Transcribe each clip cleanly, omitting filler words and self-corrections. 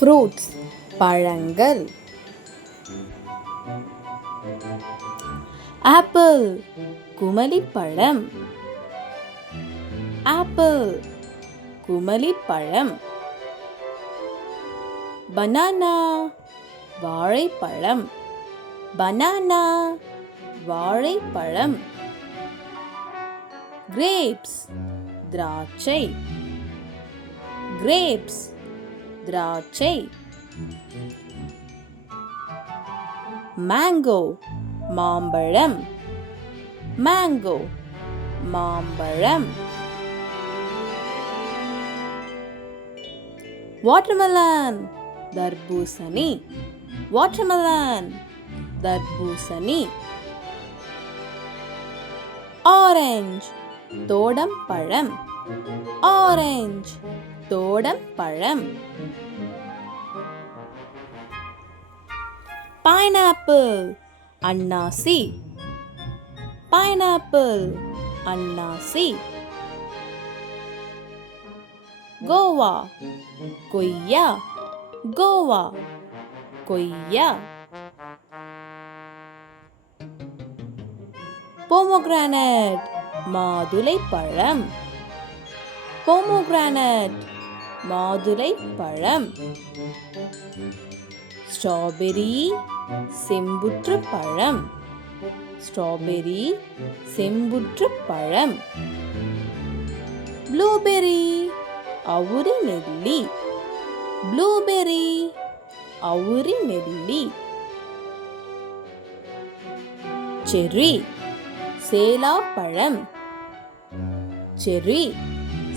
Fruits பழங்கள். Apple குமளிப்பழம். Apple குமளிப்பழம். Banana வாழைப்பழம். Banana வாழைப்பழம். கிரேப்ஸ் திராட்சை. கிரேப்ஸ் திராட்சை. மேங்கோ மாம்பழம். மேங்கோ மாம்பழம். வாட்டர்மெலன் தர்பூசணி. வாட்டர்மெலன் தர்பூசணி. ஆரஞ்சு தோடம்பழம். ஆரஞ்சு தோடம்பழம். பைனாப்பிள் அன்னாசி. பைனாப்பிள் அன்னாசி. கோவா கொய்யா. கோவா கொய்யா. பொமோகிரானட் மாதுளைப்பழம். பொமோகிரானட் மாதுளைப்பழம். ஸ்ட்ராபெரி செம்புற்று பழம். ஸ்ட்ராபெரி செம்புற்று பழம். ப்ளூபெர்ரி அவுரி நெல்லி. ப்ளூபெர்ரி அவுரி நெல்லி. செர்ரி சேலாப்பழம். செர்ரி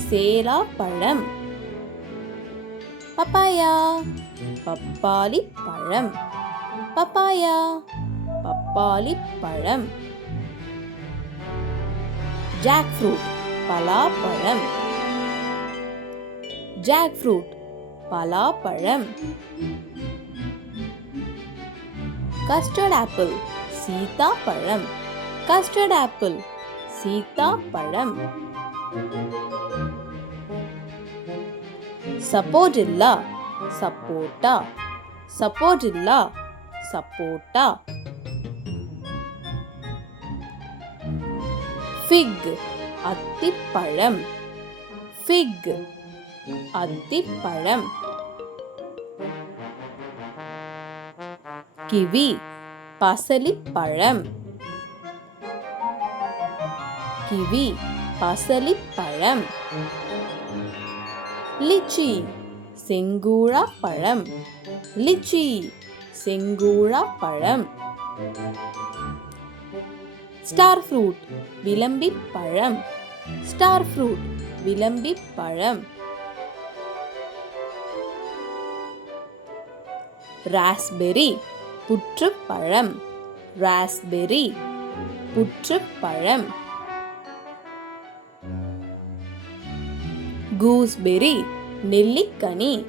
சேலாப்பழம். பப்பாயா பப்பாளி பழம். பப்பாயா பப்பாளி பழம். ஜாக் ஃப்ரூட் பலாப்பழம். ஜாக் ஃப்ரூட் பலாப்பழம். கஸ்டர்ட் ஆப்பிள் சீதாப்பழம். கஸ்டர்ட் ஆப்பிள் சீதாப்பழம். சப்போட்டில்லா சப்போட்டா. சப்போட்டில்லா சப்போட்டா. ஃபிக் அத்திப்பழம். ஃபிக் அத்திப்பழம். கிவி பசலிப்பழம். கிவி பசலிப்பழம். லிச்சி செங்கூழா பழம். லிச்சி செங்கூழா பழம். ஸ்டார் ஃப்ரூட் விளம்பிப் பழம். ஸ்டார் ஃப்ரூட் விளம்பிப் பழம். ராஸ்பெரி புற்றுப்பழம். ராஸ்பெரி புற்றுப்பழம். கூஸ்பெரி நெல்லிக்கனி.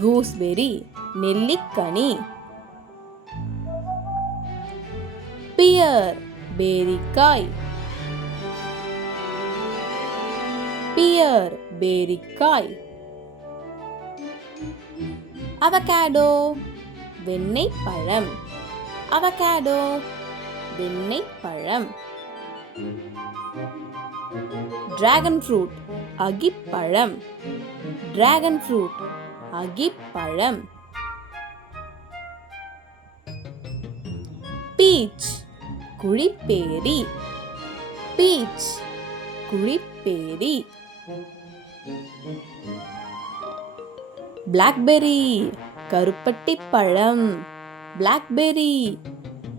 கூஸ்பெரி நெல்லிக்கனி. பியர் பேரிக்காய். பியர் பேரிக்காய். அவகாடோ வெண்ணெய் பழம். அவகாடோ வெண்ணெய் பழம். டிராகன் ஃப்ரூட் அகிப்பழம். டிராகன் ஃப்ரூட் அகிப்பழம். பீச் குழிப்பேரி. பீச் குழிப்பேரி. பிளாக்பெர்ரி கருப்பட்டி பழம். பிளாக்பெர்ரி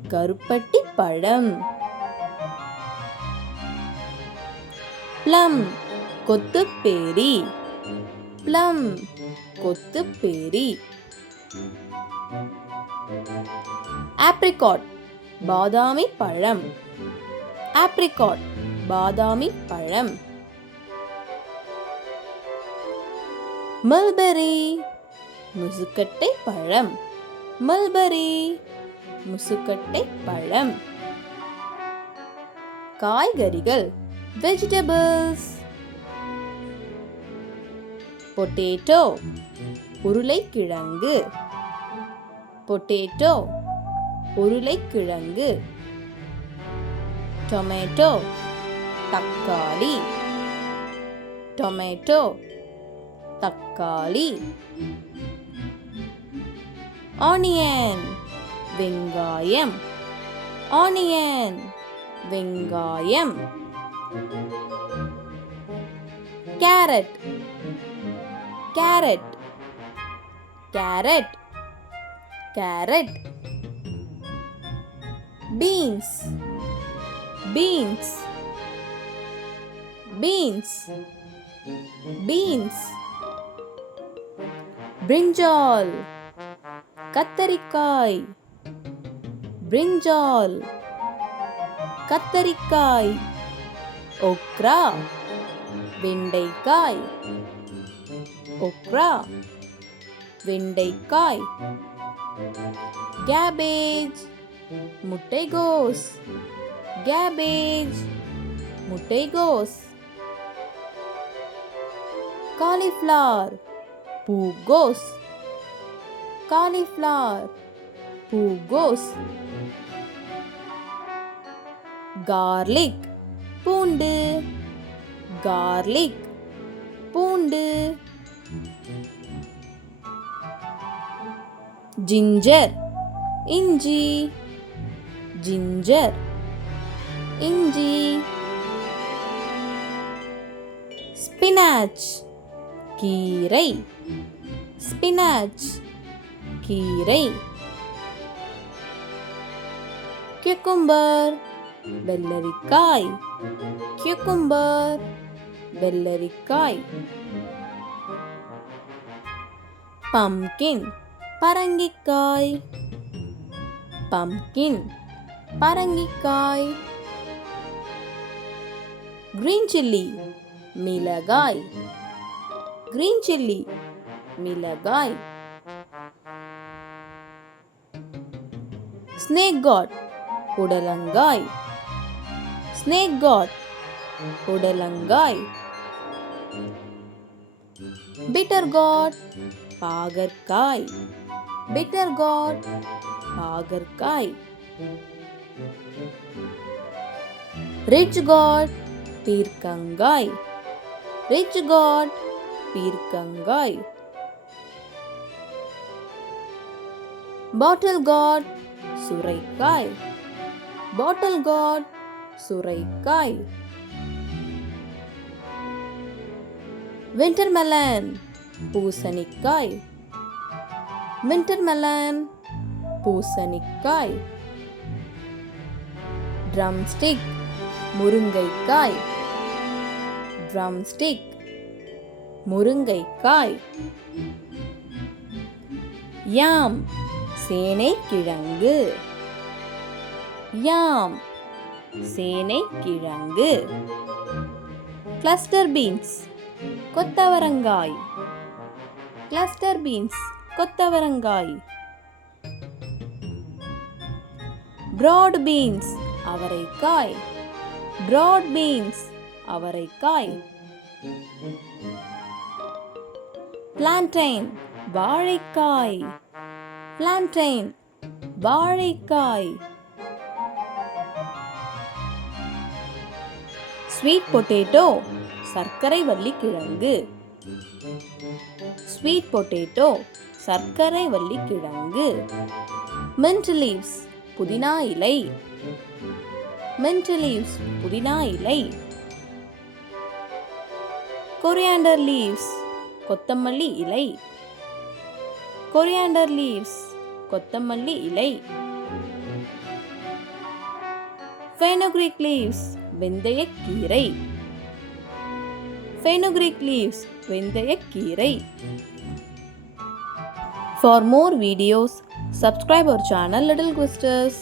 கருப்பட்டி பழம். ப்ளம் கொத்துப்பேரி. ப்ளம் கொத்துப்பேரி. ஆப்ரிகாட் பாதாமி பழம். ஆப்ரிகாட் பாதாமி பழம். மல்பெரி முசுக்கட்டை பழம். மல்பெரி முசுக்கட்டை பழம். காய்கறிகள் வெஜிடபிள்ஸ். பொட்டேட்டோ உருளைக்கிழங்கு. பொட்டேட்டோ உருளைக்கிழங்கு. டொமேட்டோ தக்காளி. டொமேட்டோ தக்காளி. ஆனியன் வெங்காயம். ஆனியன் வெங்காயம். Carrot carrot carrot carrot. Beans beans beans beans. Brinjal கத்தரிக்காய். பிரிஞ்சால் கத்தரிக்காய். ஓக்ரா வெண்டைக்காய். ஓக்ரா வெண்டைக்காய். கேபேஜ் முட்டைகோஸ். கேபேஜ் முட்டைகோஸ். காலிஃப்ளவர் பூகோஸ். காலிஃப்ளவர் பூகோஸ். கார்லிக் பூண்டு. கார்லிக் பூண்டு. ஜிஞ்சர் இஞ்சி. ஜிஞ்சர் இஞ்சி. ஸ்பினாச் கீரை. ஸ்பினாச் கீரை. cucumber வெள்ளரிக்காய். cucumber வெள்ளரிக்காய். pumpkin பரங்கிக்காய். pumpkin பரங்கிக்காய். green chilli மிளகாய். green chilli மிளகாய். snake gourd புடலங்காய். snake gourd புடலங்காய். bitter gourd பாகற்காய். bitter gourd பாகற்காய். ridge gourd பீர்க்கங்காய். ridge gourd பீர்க்கங்காய். bottle gourd சுரைக்காய். bottle gourd சுரைக்காய். winter melon பூசணிக்காய். winter melon பூசணிக்காய். drumstick முருங்கைக்காய். drumstick முருங்கைக்காய். யாம் சேனைக்கிழங்கு. யாம் சேனைக்கிழங்கு. கிளஸ்டர் பீன்ஸ் கொத்தவரங்காய். கிளஸ்டர் பீன்ஸ் கொத்தவரங்காய். பிராட் பீன்ஸ் அவரைக்காய். பிராட் பீன்ஸ் அவரைக்காய். பிளான்டைன் வாழைக்காய். பிளான்டைன் வாழைக்காய். ஸ்வீட் பொட்டேட்டோ சர்க்கரை வள்ளிக்கிழங்கு. ஸ்வீட் பொட்டேட்டோ சர்க்கரை வள்ளிக்கிழங்கு. மின்ட் லீவ்ஸ் புதினா இலை. மின்ட் லீவ்ஸ் புதினா இலை. கொரியாண்டர் லீவ்ஸ் கொத்தமல்லி இலை. கொரியாண்டர் லீவ்ஸ் கொத்தமல்லி இலை. ஃபெனுக்ரீக் லீவ்ஸ் வெந்தயக்கீரை. ஃபெனுக்ரீக் லீவ்ஸ் வெந்தயக்கீரை. For more videos, subscribe our channel Little Questers.